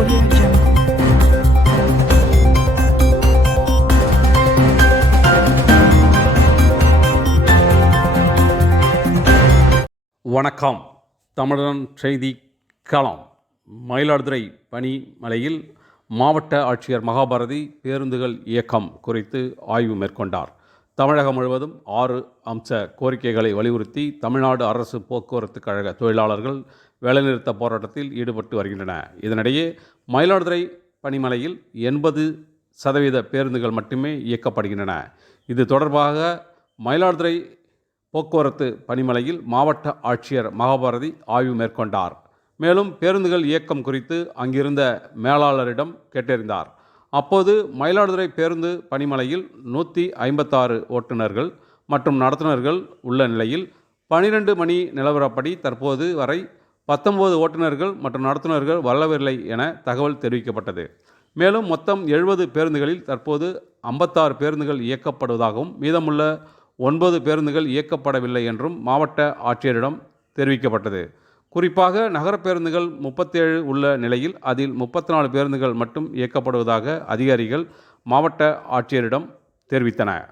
Audio Jungle. வணக்கம். தமிழன் செய்தி களம். மயிலாடுதுறை பனிமலையில் மாவட்ட ஆட்சியர் மகாபாரதி பேருந்துகள் இயக்கம் குறித்து ஆய்வு மேற்கொண்டார். தமிழகம் முழுவதும் 6 அம்ச கோரிக்கைகளை வலியுறுத்தி தமிழ்நாடு அரசு போக்குவரத்து கழக தொழிலாளர்கள் வேலைநிறுத்த போராட்டத்தில் ஈடுபட்டு வருகின்றனர். இதனிடையே மயிலாடுதுறை பனிமலையில் 80% பேருந்துகள் மட்டுமே இயக்கப்படுகின்றன. இது தொடர்பாக மயிலாடுதுறை போக்குவரத்து பனிமலையில் மாவட்ட ஆட்சியர் மகாபாரதி ஆய்வு மேற்கொண்டார். மேலும் பேருந்துகள் இயக்கம் குறித்து அங்கிருந்த மேலாளரிடம் கேட்டறிந்தார். அப்போது மயிலாடுதுறை பேருந்து பனிமலையில் 156 ஓட்டுநர்கள் மற்றும் நடத்துனர்கள் உள்ள நிலையில் 12 மணி நிலவரப்படி தற்போது வரை 19 ஓட்டுநர்கள் மற்றும் நடத்துனர்கள் வரவில்லை என தகவல் தெரிவிக்கப்பட்டது. மேலும் மொத்தம் 70 பேருந்துகளில் தற்போது 56 பேருந்துகள் இயக்கப்படுவதாகவும் மீதமுள்ள 9 பேருந்துகள் இயக்கப்படவில்லை என்றும் மாவட்ட ஆட்சியரிடம் தெரிவிக்கப்பட்டது. குறிப்பாக நகர பேருந்துகள் 37 உள்ள நிலையில் அதில் 34 பேருந்துகள் மட்டும் இயக்கப்படுவதாக அதிகாரிகள் மாவட்ட ஆட்சியரிடம் தெரிவித்தனர்.